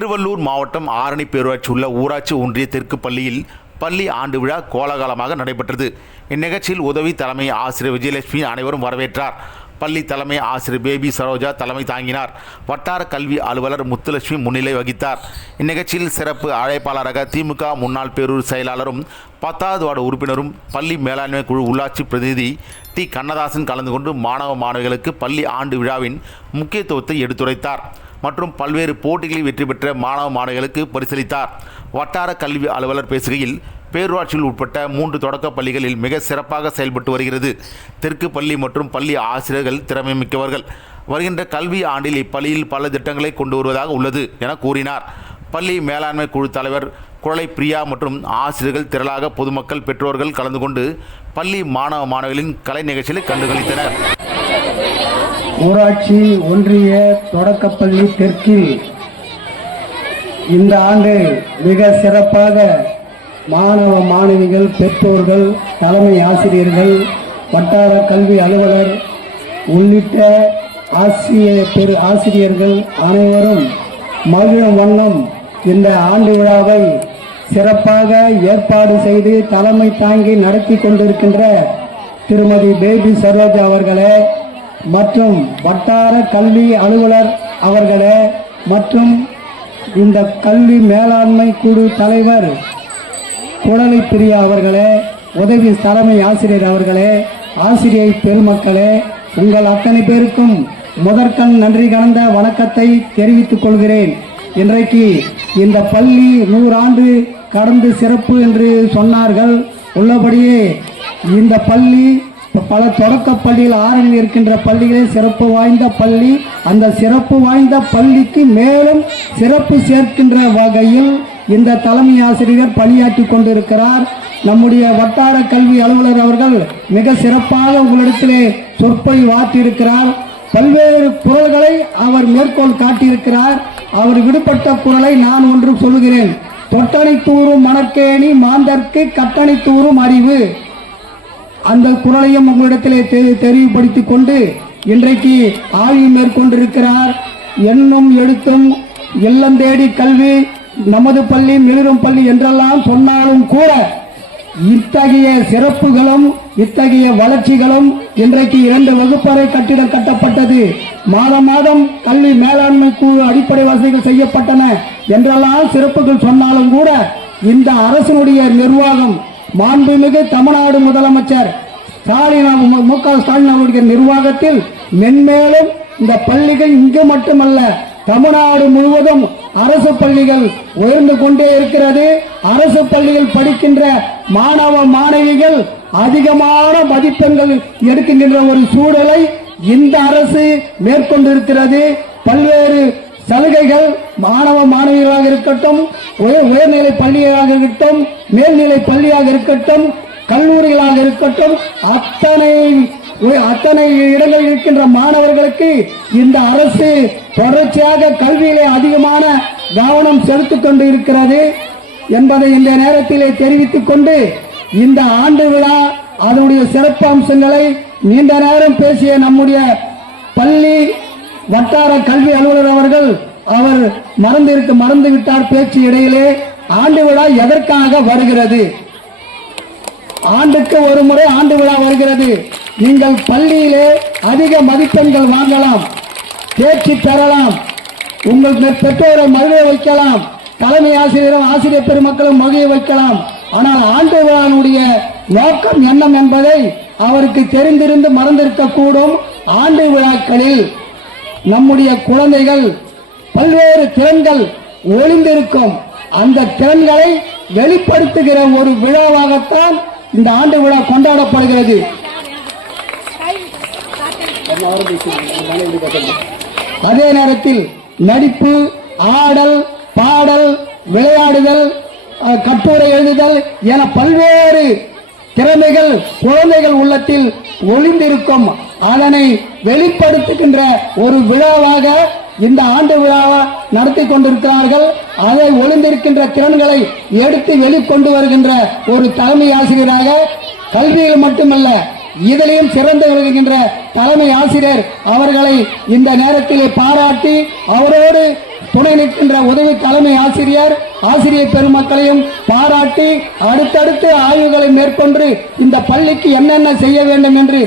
திருவள்ளூர் மாவட்டம் ஆரணி பேரூராட்சி உள்ள ஊராட்சி ஒன்றிய தெற்கு பள்ளியில் பள்ளி ஆண்டு விழா கோலாகலமாக நடைபெற்றது. இந்நிகழ்ச்சியில் உதவி தலைமை ஆசிரியர் விஜயலட்சுமி அனைவரும் வரவேற்றார். பள்ளி தலைமை ஆசிரியர் பேபி சரோஜா தலைமை தாங்கினார். வட்டார கல்வி அலுவலர் முத்துலட்சுமி முன்னிலை வகித்தார். இந்நிகழ்ச்சியில் சிறப்பு அழைப்பாளராக திமுக முன்னாள் பேரூர் செயலாளரும் 10வது வார்டு உறுப்பினரும் பள்ளி மேலாண்மை குழு உள்ளாட்சி பிரதிநிதி டி கண்ணதாசன் கலந்து கொண்டு மாணவ மாணவிகளுக்கு பள்ளி ஆண்டு விழாவின் முக்கியத்துவத்தை எடுத்துரைத்தார் மற்றும் பல்வேறு போட்டிகளில் வெற்றி பெற்ற மாணவ மாணவிகளுக்கு பரிசளித்தார். வட்டார கல்வி அலுவலர் பேசுகையில், பேரூராட்சியில் உட்பட்ட 3 தொடக்க பள்ளிகளில் மிக சிறப்பாக செயல்பட்டு வருகிறது. தெற்கு பள்ளி மற்றும் பள்ளி ஆசிரியர்கள் திறமை மிக்கவர்கள். வருகின்ற கல்வி ஆண்டில் இப்பள்ளியில் பல திட்டங்களை கொண்டு வருவதாக உள்ளது என கூறினார். பள்ளி மேலாண்மை குழு தலைவர் குழலை பிரியா மற்றும் ஆசிரியர்கள் திரளாக பொதுமக்கள் பெற்றோர்கள் கலந்து கொண்டு பள்ளி மாணவ மாணவிகளின் கலை நிகழ்ச்சிகளை கண்டுகளித்தனர். ஊராட்சி ஒன்றிய தொடக்கப்பள்ளி தெற்கில் இந்த ஆண்டு மிக சிறப்பாக மாணவ மாணவிகள், பெற்றோர்கள், தலைமை ஆசிரியர்கள், வட்டார கல்வி அலுவலர் உள்ளிட்ட ஆசிரியர்கள் அனைவரும் மகிழும் வண்ணம் இந்த ஆண்டு விழாவை சிறப்பாக ஏற்பாடு செய்து தலைமை தாங்கி நடத்தி கொண்டிருக்கின்ற திருமதி பேபி சரோஜா அவர்களே மற்றும் வட்டார கல்வி அலுவலர் அவர்களே மற்றும் இந்த கல்வி மேலாண்மை குழு தலைவர் குழலை பிரியா அவர்களே, உதவி தலைமை ஆசிரியர் அவர்களே, ஆசிரியர் பெருமக்களே, உங்கள் அத்தனை பேருக்கும் முதற்கண் நன்றி கலந்த வணக்கத்தை தெரிவித்துக் கொள்கிறேன். இன்றைக்கு இந்த பள்ளி 100 ஆண்டு கடந்து சிறப்பு என்று சொன்னார்கள். உள்ளபடியே இந்த பள்ளி பல தொடக்க பள்ளியில் ஆரணியில் இருக்கின்ற பள்ளிகளே சிறப்பு வாய்ந்த பள்ளி. அந்த சிறப்பு வாய்ந்த பள்ளிக்கு மேலும் சிறப்பு சேர்க்கின்ற வகையில் இந்த தலைமை ஆசிரியர் பணியாற்றி கொண்டிருக்கிறார். நம்முடைய வட்டார கல்வி அலுவலர் அவர்கள் மிக சிறப்பாக உங்களிடத்திலே சொற்பொழிவு ஆற்றியிருக்கிறார். பல்வேறு குரல்களை அவர் மேற்கோள் காட்டியிருக்கிறார். அவர் விடுபட்ட குரலை நான் ஒன்று சொல்கிறேன். தொட்டணை தூரும் மணற்கேணி மாந்தற்கு கட்டணை தூரும் அறிவு. அந்த குரலையும் உங்களிடத்திலே தெரிவுபடுத்திக் கொண்டு இன்றைக்கு ஆய்வு மேற்கொண்டிருக்கிறார். எண்ணும் எழுத்தும் இல்லம் தேடி கல்வி நமது பள்ளி மிளிரும் பள்ளி என்றெல்லாம் சொன்னாலும் கூட இத்தகைய சிறப்புகளும் இத்தகைய வளர்ச்சிகளும் இன்றைக்கு 2 வகுப்பறை கட்டிடம் கட்டப்பட்டது. மாதம் கல்வி மேலாண்மை குழு அடிப்படை வசதிகள் செய்யப்பட்டன என்றெல்லாம் சிறப்புகள் சொன்னாலும் கூட இந்த அரசினுடைய நிர்வாகம், மாண்புமிகு தமிழ்நாடு முதலமைச்சர் மு.க. ஸ்டாலின் அவருடைய நிர்வாகத்தில் மென்மேலும் இந்த பள்ளிகள் இங்கு மட்டுமல்ல தமிழ்நாடு முழுவதும் அரசு பள்ளிகள் உயர்ந்து கொண்டே இருக்கிறது. அரசு பள்ளிகள் படிக்கின்ற மாணவ மாணவிகள் அதிகமான மதிப்பெண்கள் எடுக்கின்ற ஒரு சூழலை இந்த அரசு மேற்கொண்டிருக்கிறது. பல்வேறு சலுகைகள் மாணவ மாணவிகளாக இருக்கட்டும், உயர்நிலை பள்ளியாக இருக்கட்டும், மேல்நிலை பள்ளியாக இருக்கட்டும், கல்லூரிகளாக இருக்கட்டும், அத்தனை இடங்களில் இருக்கின்ற மாணவர்களுக்கு இந்த அரசு தொடர்ச்சியாக கல்வியிலே அதிகமான கவனம் செலுத்திக் கொண்டு இருக்கிறது என்பதை இந்த நேரத்திலே தெரிவித்துக் கொண்டு இந்த ஆண்டு விழா அதனுடைய சிறப்பு அம்சங்களை நீண்ட நேரம் பேசிய நம்முடைய பள்ளி வட்டார கல்வி அலுவலர் அவர்கள் அவர் மறந்துவிட்டார் பேச்சு இடையிலே. ஆண்டு விழா எதற்காக வருகிறது? ஆண்டுக்கு ஒரு முறை ஆண்டு விழா வருகிறது. நீங்கள் பள்ளியிலே அதிக மதிப்பெண்கள் வாங்கலாம், தேர்ச்சி பெறலாம், உங்கள் பெற்றோரை மகிழ வைக்கலாம், தலைமை ஆசிரியரும் ஆசிரியர் பெருமக்களும் மகிழ வைக்கலாம். ஆனால் ஆண்டு விழாவுடைய நோக்கம் என்ன என்பதை அவருக்கு தெரிந்திருந்து மறந்திருக்கக்கூடும். ஆண்டு விழாக்களில் நம்முடைய குழந்தைகள் பல்வேறு திறன்கள் ஒளிந்திருக்கும். அந்த திறன்களை வெளிப்படுத்துகிற ஒரு விழாவாகத்தான் இந்த ஆண்டு விழா கொண்டாடப்படுகிறது. அதே நேரத்தில் நடிப்பு, ஆடல், பாடல், விளையாடுதல், கட்டுரை எழுதுதல் என பல்வேறு திறமைகள் குழந்தைகள் உள்ளத்தில் ஒளிந்திருக்கும். அதனை வெளிப்படுத்துகின்ற ஒரு விழாவாக இந்த ஆண்டு விழாவை நடத்தி கொண்டிருக்கிறார்கள். அதை ஒளிந்திருக்கின்ற திறன்களை எடுத்து வெளிக்கொண்டு வருகின்ற ஒரு தலைமை ஆசிரியராக கல்வியில் மட்டுமல்ல இதிலையும் சிறந்து விளங்குகின்ற தலைமை ஆசிரியர் அவர்களை இந்த நேரத்திலே பாராட்டி அவரோடு துணை நிற்கின்ற உதவி தலைமை ஆசிரியர் ஆசிரியர் பெருமக்களையும் பாராட்டி அடுத்தடுத்து ஆய்வுகளை மேற்கொண்டு இந்த பள்ளிக்கு என்னென்ன செய்ய வேண்டும் என்று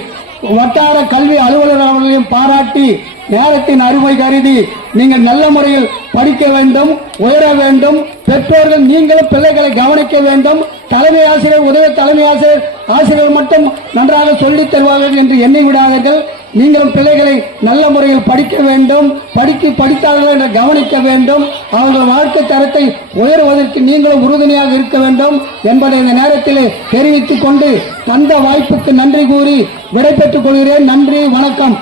வட்டார கல்வி அலுவலர் அவர்களையும் பாராட்டி நேரத்தின் அருமை கருதி நீங்கள் நல்ல முறையில் படிக்க வேண்டும், உயர வேண்டும். பெற்றோர்கள் நீங்களும் பிள்ளைகளை கவனிக்க வேண்டும். தலைமை ஆசிரியர் உதவி தலைமை ஆசிரியர் மட்டும் நன்றாக சொல்லித் தருவார்கள் என்று எண்ணி விடாதீர்கள். நீங்களும் பிள்ளைகளை நல்ல முறையில் படிக்க வேண்டும். படித்தார்கள் என்று கவனிக்க வேண்டும். அவர்கள் வாழ்க்கை தரத்தை உயர்வதற்கு நீங்களும் உறுதுணையாக இருக்க வேண்டும் என்பதை இந்த நேரத்தில் தெரிவித்துக் கொண்டு தந்த வாய்ப்புக்கு நன்றி கூறி விடைபெற்றுக் கொள்கிறேன். நன்றி, வணக்கம்.